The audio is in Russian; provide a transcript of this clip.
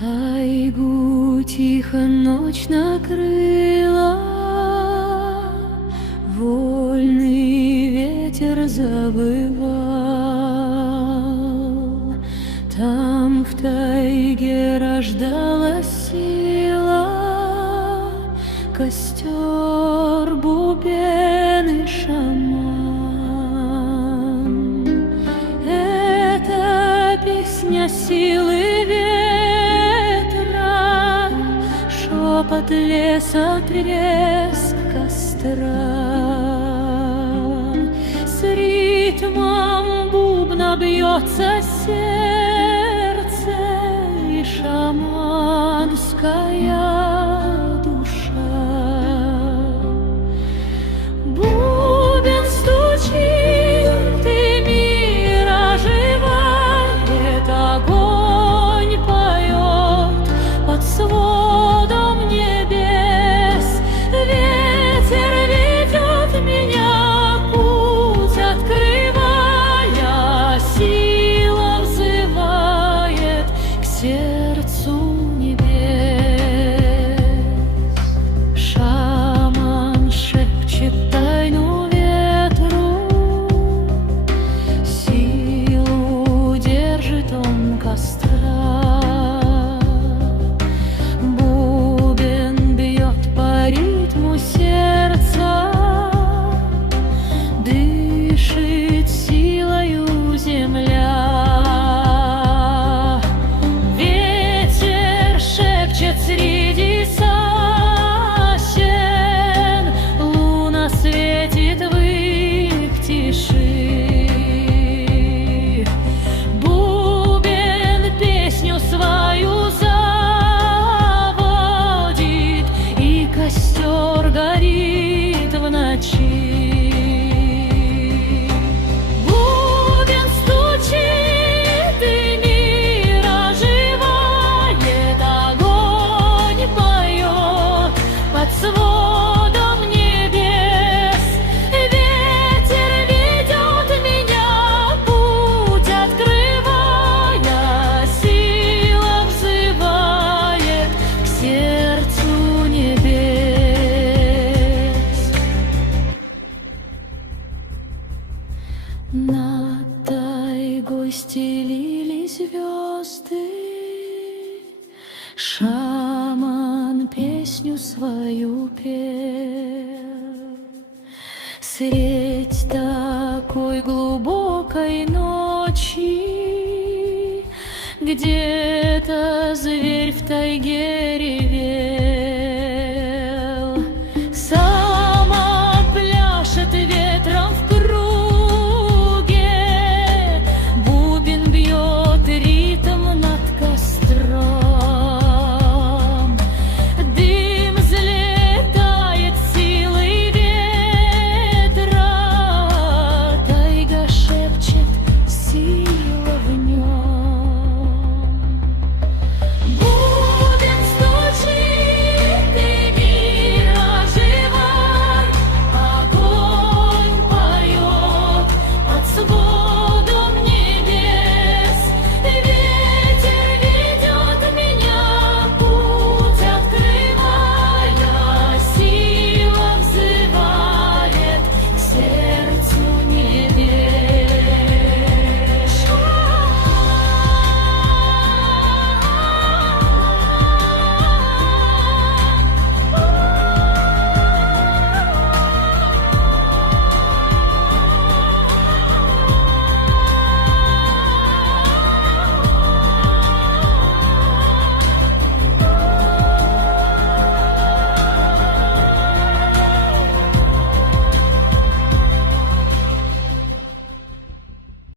Тайгу тихо ночь накрыла, вольный ветер завывал. Там в тайге рождалась сила, костер, бубен и шаман. Это песня силы ветра, шепот леса, треск костра. С ритмом бубна бьется сердце и шаманская душа. Бубен стучит, и мир оживает, огонь поет под сводом небес. Ветер ведет меня, путь открывая, сила взывает к сердцу небес. Шаман шепчет тайну ветру, силу держит он костра. Бубен бьет по ритму сердца, дышит силою земля. Ветер шепчет среди сосен, луна светит в их тиши. Бубен песню свою заводит, и костер горит в ночи. Бубен стучит, и мир оживает, огонь поет под сводом небес. Ветер ведет меня, путь открывая, сила взывает к сердцу небес. Над тайгой стелились звезды, шаман песню свою пел. Средь такой глубокой ночи где-то зверь в тайге ревел.